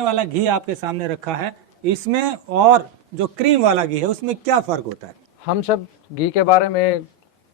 वाला घी आपके सामने रखा है, इसमें और जो क्रीम वाला घी है उसमें क्या फर्क होता है? हम सब घी के बारे में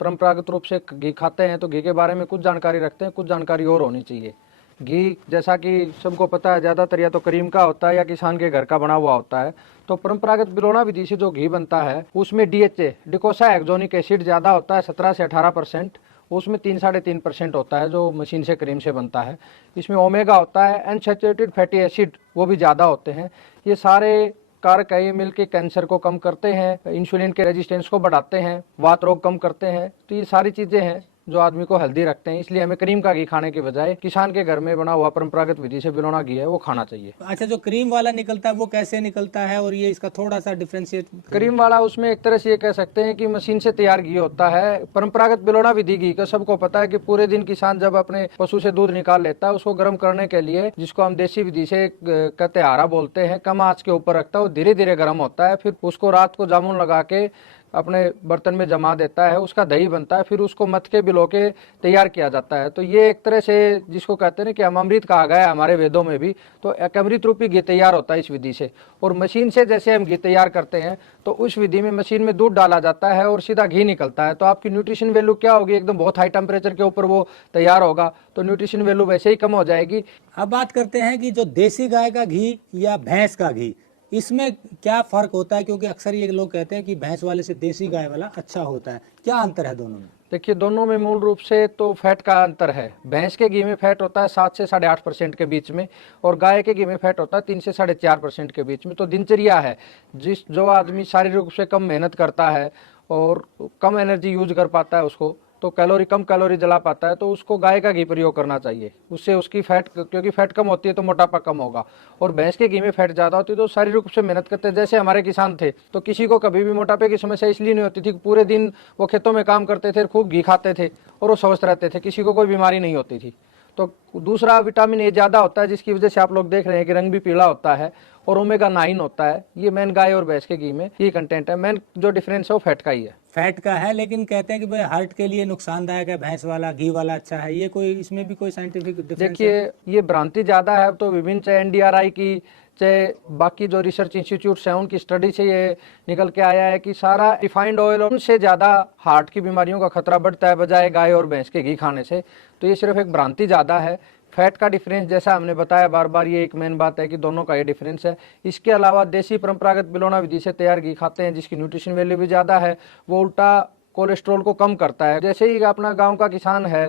परंपरागत रूप से घी खाते हैं तो घी के बारे में कुछ जानकारी रखते हैं, कुछ जानकारी और होनी चाहिए। घी जैसा कि सबको पता है ज़्यादातर या तो क्रीम का होता है या किसान के घर का बना हुआ होता है। तो परंपरागत बिलोना विधि से जो घी बनता है उसमें DHA डिकोसा हेक्सोनिक एसिड ज़्यादा होता है, 17 से 18%। उसमें 3-3.5% होता है जो मशीन से क्रीम से बनता है। इसमें ओमेगा होता है, अनसैचुरेटेड फैटी एसिड वो भी ज़्यादा होते हैं। ये सारे कारक है, ये मिलकर कैंसर को कम करते हैं, इंसुलिन के रेजिस्टेंस को बढ़ाते हैं, वात रोग कम करते हैं। तो ये सारी चीज़ें हैं जो आदमी को हेल्दी रखते हैं। इसलिए हमें क्रीम का घी खाने के बजाय किसान के घर में बना हुआ परंपरागत विधि से बिलोना घी है वो खाना चाहिए। अच्छा, जो क्रीम वाला निकलता है वो कैसे निकलता है और ये इसका थोड़ा सा डिफरेंशिएट? क्रीम वाला उसमें एक तरह से ये कह सकते हैं कि मशीन से तैयार घी होता है। परंपरागत बिलोना विधि घी का सबको पता है कि पूरे दिन किसान जब अपने पशु से दूध निकाल लेता है उसको गर्म करने के लिए, जिसको हम देसी विधि से कहते हारा बोलते हैं, कम आंच के ऊपर रखता है, वो धीरे धीरे गर्म होता है। फिर उसको रात को जामुन लगा के अपने बर्तन में जमा देता है, उसका दही बनता है, फिर उसको मथ के बिलो के तैयार किया जाता है। तो ये एक तरह से जिसको कहते हैं कि हम अमृत कहा गया है हमारे वेदों में भी, तो एक अमृत रूपी घी तैयार होता है इस विधि से। और मशीन से जैसे हम घी तैयार करते हैं तो उस विधि में मशीन में दूध डाला जाता है और सीधा घी निकलता है। तो आपकी न्यूट्रिशन वैल्यू क्या होगी, एकदम बहुत हाई टेम्परेचर के ऊपर वो तैयार होगा तो न्यूट्रिशन वैल्यू वैसे ही कम हो जाएगी। अब बात करते हैं कि जो देसी गाय का घी या भैंस का घी, इसमें क्या फर्क होता है? क्योंकि अक्सर ये लोग कहते हैं कि भैंस वाले से देसी गाय वाला अच्छा होता है, क्या अंतर है दोनों में? देखिए, दोनों में मूल रूप से तो फैट का अंतर है। भैंस के घी में फैट होता है 7 से 8.5% के बीच में और गाय के घी में फैट होता है 3 से 4.5% के बीच में। तो दिनचर्या है, जो आदमी शारीरिक रूप से कम मेहनत करता है और कम एनर्जी यूज कर पाता है उसको, तो कम कैलोरी जला पाता है, तो उसको गाय का घी प्रयोग करना चाहिए। उससे उसकी फैट, क्योंकि फैट कम होती है तो मोटापा कम होगा। और भैंस के घी में फैट ज़्यादा होती है तो शारीरिक रूप से मेहनत करते हैं। जैसे हमारे किसान थे तो किसी को कभी भी मोटापे की समस्या इसलिए नहीं होती थी, पूरे दिन वो खेतों में काम करते थे, खूब घी खाते थे और वो स्वस्थ रहते थे, किसी को कोई बीमारी नहीं होती थी। तो दूसरा, विटामिन ए ज़्यादा होता है जिसकी वजह से आप लोग देख रहे हैं कि रंग भी पीला होता है, और ओमेगा 9 होता है। ये मेन गाय और भैंस के घी में ये कंटेंट है। मेन जो डिफरेंस है वो फैट का ही है। फैट का है, लेकिन कहते हैं कि भाई हार्ट के लिए नुकसानदायक है भैंस वाला, घी वाला अच्छा है। ये कोई, इसमें भी कोई साइंटिफिक डिफरेंस? देखिए, ये भ्रांति ज़्यादा है। तो विभिन्न, चाहे NDRI की, चाहे बाकी जो रिसर्च इंस्टीट्यूट्स हैं उनकी स्टडी से ये निकल के आया है कि सारा रिफाइंड ऑयल से ज़्यादा हार्ट की बीमारियों का खतरा बढ़ता है बजाय गाय और भैंस के घी खाने से। तो ये सिर्फ एक भ्रांति ज़्यादा है। फैट का डिफरेंस जैसा हमने बताया बार बार, ये एक मेन बात है कि दोनों का ये डिफरेंस है। इसके अलावा देसी परंपरागत बिलोना विधि से तैयार घी खाते हैं जिसकी न्यूट्रिशन वैल्यू भी ज़्यादा है, वो उल्टा कोलेस्ट्रॉल को कम करता है। जैसे ही अपना गांव का किसान है,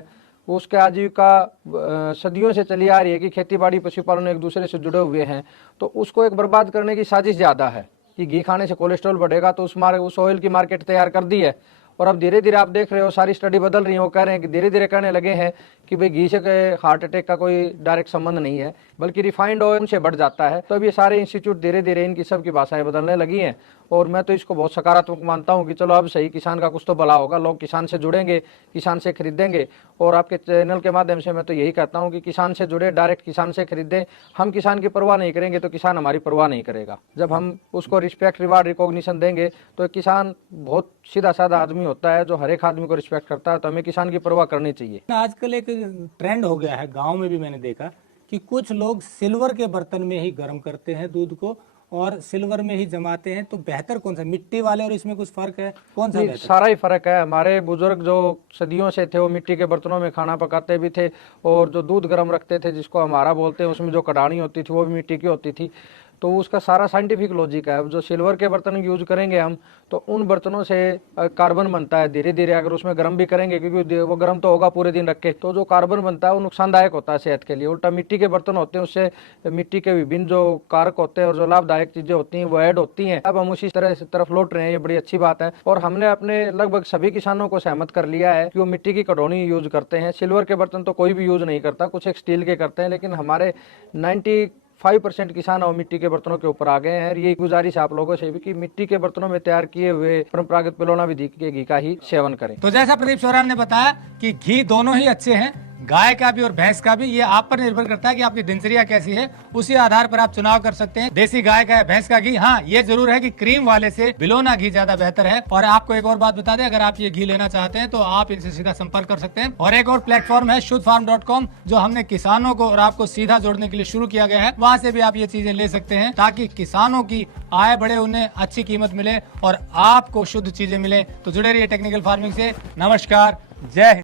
वो उसके आजीविका सदियों से चली आ रही है कि खेती बाड़ी पशुपालन एक दूसरे से जुड़े हुए हैं, तो उसको एक बर्बाद करने की साजिश ज़्यादा है कि घी खाने से कोलेस्ट्रॉल बढ़ेगा। तो उस ऑयल की मार्केट तैयार कर दी है। और अब धीरे धीरे आप देख रहे हो सारी स्टडी बदल रही है, वो कह रहे हैं कि धीरे धीरे कहने लगे हैं कि भाई घी से हार्ट अटैक का कोई डायरेक्ट संबंध नहीं है, बल्कि रिफाइंड ऑयल से बढ़ जाता है। तो अब ये सारे इंस्टीट्यूट धीरे धीरे इनकी सबकी भाषाएं बदलने लगी हैं और मैं तो इसको बहुत सकारात्मक मानता हूं कि चलो अब सही, किसान का कुछ तो भला होगा, लोग किसान से जुड़ेंगे, किसान से खरीदेंगे। और आपके चैनल के माध्यम से मैं तो यही कहता हूं कि किसान से जुड़े, डायरेक्ट किसान से खरीदें। हम किसान की परवाह नहीं करेंगे तो किसान हमारी परवाह नहीं करेगा। जब हम उसको रिस्पेक्ट, रिवार्ड, रिकॉग्निशन देंगे तो एक किसान बहुत सीधा साधा आदमी होता है जो हर एक आदमी को रिस्पेक्ट करता है। तो हमें किसान की परवाह करनी चाहिए। आजकल एक ट्रेंड हो गया है, गाँव में भी मैंने देखा कि कुछ लोग सिल्वर के बर्तन में ही गर्म करते हैं दूध को और सिल्वर में ही जमाते हैं। तो बेहतर कौन सा, मिट्टी वाले और इसमें कुछ फर्क है? कौन सा बेहतर? सारा ही फर्क है। हमारे बुजुर्ग जो सदियों से थे वो मिट्टी के बर्तनों में खाना पकाते भी थे और जो दूध गर्म रखते थे, जिसको हमारा बोलते हैं, उसमें जो कढ़ानी होती थी वो भी मिट्टी की होती थी। तो उसका सारा साइंटिफिक लॉजिक है। अब जो सिल्वर के बर्तन यूज करेंगे हम, तो उन बर्तनों से कार्बन बनता है धीरे धीरे। अगर उसमें गर्म भी करेंगे, क्योंकि वो गर्म तो होगा पूरे दिन रख के, तो जो कार्बन बनता है वो नुकसानदायक होता है सेहत के लिए। उल्टा मिट्टी के बर्तन होते हैं, उससे मिट्टी के विभिन्न जो कारक होते हैं और जो लाभदायक चीजें होती हैं वो ऐड होती हैं। अब हम उसी तरफ लौट रहे हैं, ये बड़ी अच्छी बात है। और हमने अपने लगभग सभी किसानों को सहमत कर लिया है कि वो मिट्टी की कटोनी यूज करते हैं। सिल्वर के बर्तन तो कोई भी यूज नहीं करता, कुछ एक स्टील के करते हैं, लेकिन हमारे 95% किसान और मिट्टी के बर्तनों के ऊपर आ गए हैं। ये गुजारिश आप लोगों से भी कि मिट्टी के बर्तनों में तैयार किए हुए परंपरागत बिलोना विधि के घी का ही सेवन करें। तो जैसा प्रदीप चौहान ने बताया कि घी दोनों ही अच्छे हैं, गाय का भी और भैंस का भी। ये आप पर निर्भर करता है कि आपकी दिनचर्या कैसी है, उसी आधार पर आप चुनाव कर सकते हैं। देसी गाय का है, भैंस का घी। हाँ, ये जरूर है कि क्रीम वाले से बिलोना घी ज्यादा बेहतर है। और आपको एक और बात बता दें, अगर आप ये घी लेना चाहते हैं तो आप इनसे सीधा संपर्क कर सकते हैं। और एक और प्लेटफॉर्म है शुद्धफार्म.com, जो हमने किसानों को और आपको सीधा जोड़ने के लिए शुरू किया गया है। वहां से भी आप ये चीजें ले सकते हैं ताकि किसानों की आय बढ़े, उन्हें अच्छी कीमत मिले और आपको शुद्ध चीजें मिले। तो जुड़े रहिए टेक्निकल फार्मिंग से। नमस्कार, जय हिंद।